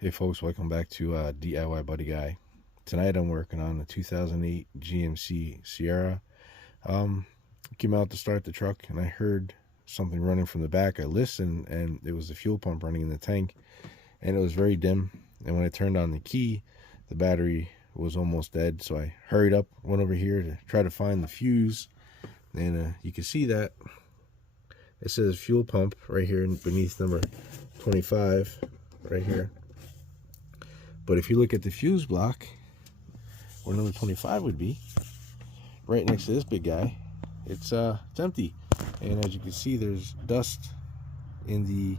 Hey folks, welcome back to DIY Buddy Guy. Tonight I'm working on the 2008 GMC Sierra. Came out to start the truck and I heard something running from the back. I listened and it was the fuel pump running in the tank and it was very dim. And when I turned on the key, the battery was almost dead. So I hurried up, went over here to try to find the fuse. And you can see that it says fuel pump right here beneath number 25 right here. But if you look at the fuse block, where number 25 would be, right next to this big guy, it's empty. And as you can see, there's dust in the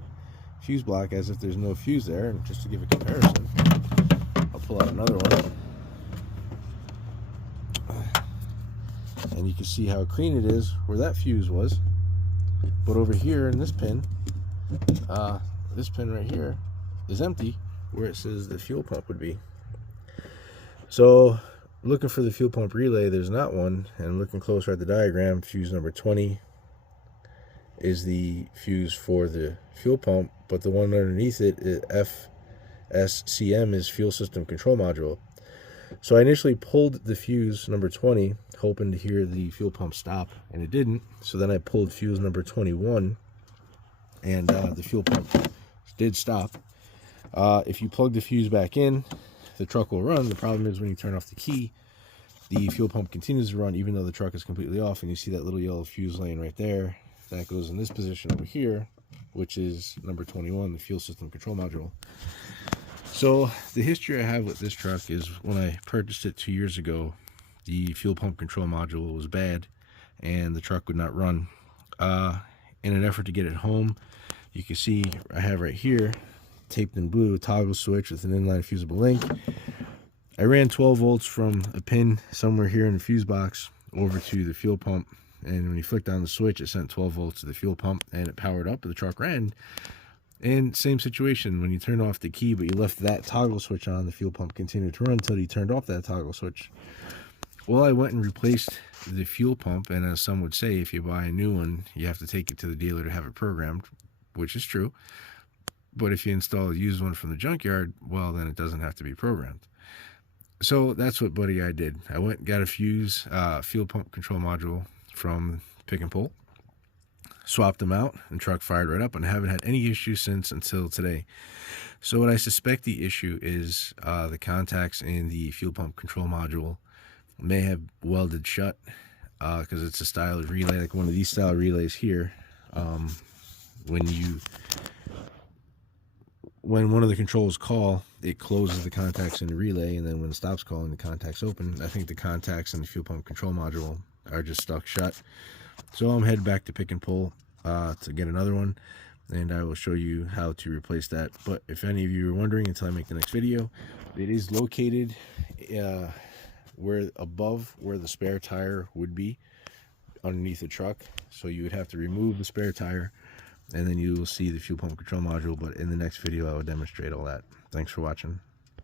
fuse block as if there's no fuse there. And just to give a comparison, I'll pull out another one. And you can see how clean it is where that fuse was. But over here in this pin right here is empty, where it says the fuel pump would be. So looking for the fuel pump relay, there's not one. And looking closer at the diagram, fuse number 20 is the fuse for the fuel pump, but the one underneath it, FSCM, is fuel system control module. So I initially pulled the fuse number 20 hoping to hear the fuel pump stop, and it didn't. So then I pulled fuse number 21 and the fuel pump did stop. If you plug the fuse back in, the truck will run. The problem is when you turn off the key, the fuel pump continues to run even though the truck is completely off. And you see that little yellow fuse laying right there. That goes in this position over here, which is number 21, the fuel system control module. So the history I have with this truck is when I purchased it 2 years ago, the fuel pump control module was bad and the truck would not run. In an effort to get it home, you can see I have right here, taped in blue, a toggle switch with an inline fusible link. I ran 12 volts from a pin somewhere here in the fuse box over to the fuel pump, and when you flicked on the switch, it sent 12 volts to the fuel pump and it powered up and the truck ran. And same situation, when you turned off the key but you left that toggle switch on, the fuel pump continued to run until you turned off that toggle switch. Well, I went and replaced the fuel pump, and as some would say, if you buy a new one, you have to take it to the dealer to have it programmed, which is true. But if you install a used one from the junkyard, well, then it doesn't have to be programmed. So that's what Buddy Guy did. I went and got a fuse, fuel pump control module from Pick and Pull, swapped them out, and truck fired right up, and I haven't had any issues since until today. So what I suspect the issue is the contacts in the fuel pump control module may have welded shut because it's a style of relay, like one of these style relays here. When one of the controls call, it closes the contacts in the relay, and then when it stops calling, the contacts open. I think the contacts in the fuel pump control module are just stuck shut. So I'm headed back to Pick and Pull to get another one, and I will show you how to replace that. But if any of you are wondering until I make the next video, it is located above where the spare tire would be underneath the truck. So you would have to remove the spare tire, and then you will see the fuel pump control module. But in the next video, I will demonstrate all that. Thanks for watching.